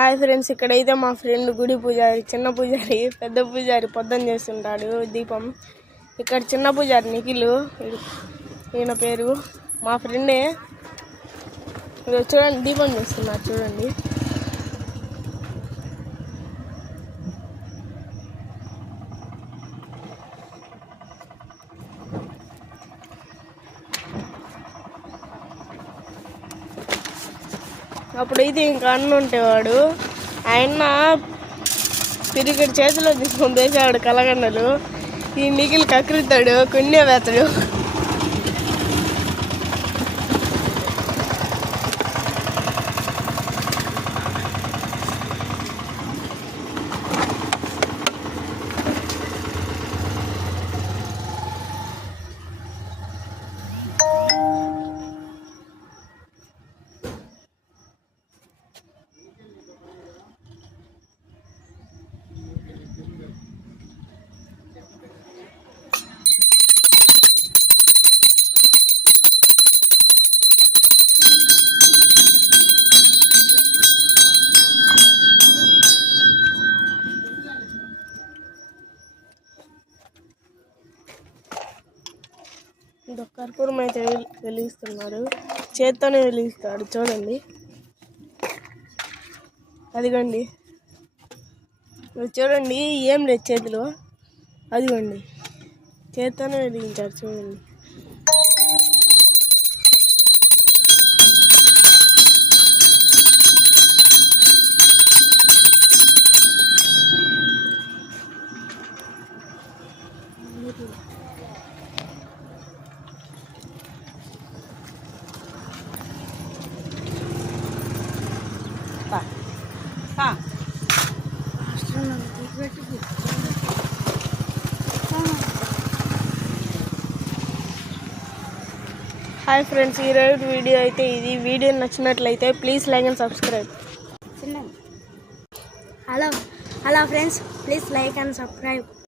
Hi friends, ఇక్కడైతే మా friend గుడి పూజారి, చిన్న పూజారి, పెద్ద పూజారి పొద్దున చేస్తుంటాడు దీపం. ఇక్కడ చిన్న పూజారి నిఖిల్, ఈయన పేరు మా ఫ్రెండే. చూడండి దీపం చేస్తున్నారు చూడండి. అప్పుడైతే ఇంకా అన్న ఉంటేవాడు, ఆయన పిరిగడి చేతిలో తీసుకొని వేసేవాడు కలగన్నలు. ఈ నిఖిల్ కకృతాడు, కొన్నే వేస్తాడు. కర్పూరం అయితే వెలిగిస్తున్నాడు, చేత్తోనే వెలిగిస్తాడు చూడండి. అదిగోండి చూడండి, ఏం లేదు చేతిలో, అదిగోండి చేత్తోనే వెలిగించాడు చూడండి. హాయ్ ఫ్రెండ్స్, ఈరోజు వీడియో అయితే ఇది. వీడియో నచ్చినట్లయితే please like and subscribe. Hello friends, please like and subscribe.